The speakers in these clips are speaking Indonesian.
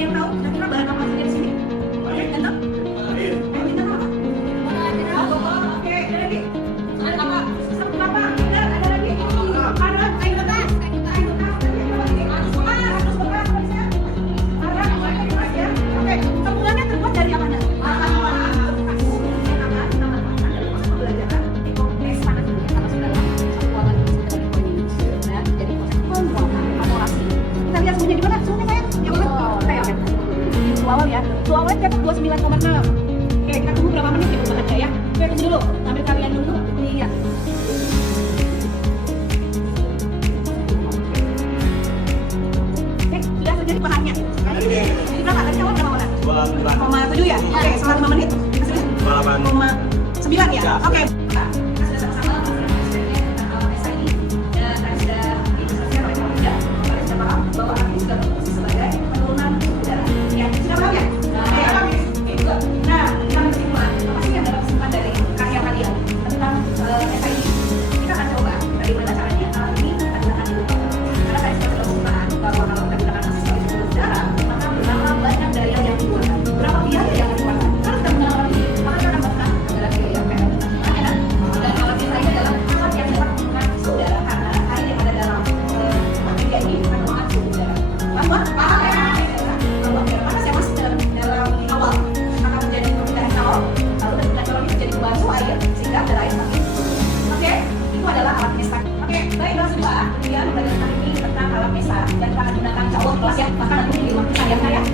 yang tahu kira-kira bahan apa saja di sini? Oke, ganteng? Air. Bintang apa? Oke, ada lagi? Ada apa? Sabun apa? Ada lagi? Ada kain bekas. Kain bekas. Harus bekas. Ada kain bekas ya. Oke, campurannya terbuat dari apa? Awal ya, suhu awalnya kita 29,6. Oke, kita tunggu berapa menit ya bahannya ya. Oke, tunggu dulu, sambil kalian nunggu lihat. Oke, sudah terjadi bahannya. Ini berapa? Tadi awal berapa orang? 2,7 ya? Oke, setelah 5 menit, 2,9 ya? Oke.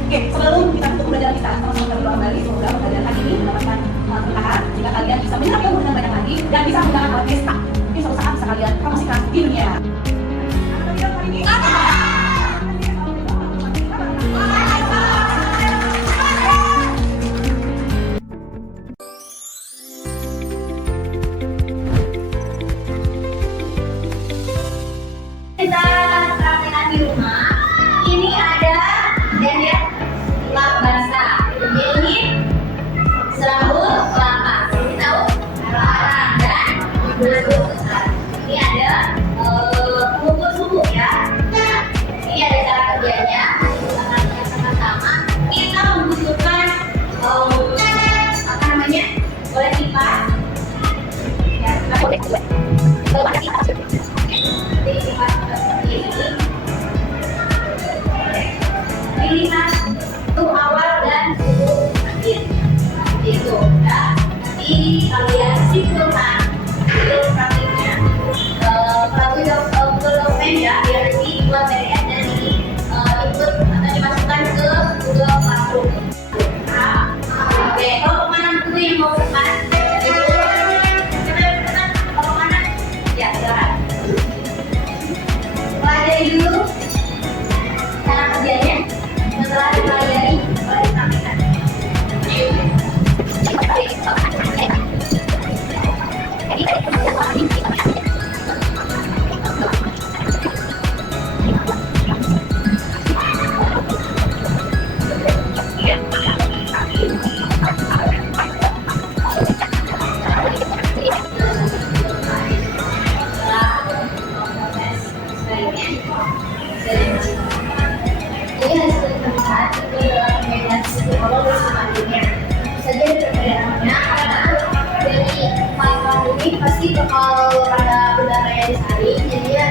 Oke, sebelum kita tutup belajar kita, sama-sama berdoa kembali, semoga pelajaran hari ini mendapatkan berkah, jika kalian bisa menyelam ilmu dengan banyak lagi dan bisa menggunakan alat pesta. Mungkin suatu saat bisa kalian promosikan di dunia. Apa video hari ini? Kita praktekkan di rumah. Ini ada dan ya lap basah. Ini serabut kelapa. Ini tahu larang dan bulu besar. Ini ada pengukur suhu ya. Ini ada cara kerjanya. Yang pertama kita membutuhkan apa namanya? Boleh kipas. Ya, boleh. Boleh kipas. Pilihan suhu awal dan suhu akhir itu ya. Nanti kalian simpulkan itu praktiknya kalau dokumen ya biar nanti buat PDF dan ini ikut atau dimasukkan ke Google Classroom. Oke, kalau kemana dulu yang mau pesan? Kalau mana? Ya, silakan. Pelajari dulu cara kerjanya. Setelah dipelajari, boleh dipraktikkan. Jadi hasil pemeriksaan itu adalah perbedaan psikolog selanjutnya. Saja perbedaannya karena dari file ini pasti bakal ada udara yang disaring, jadi ya.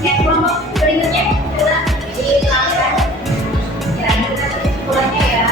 Kelompok berikutnya adalah dilakukan. Kira-kira kesimpulannya ya.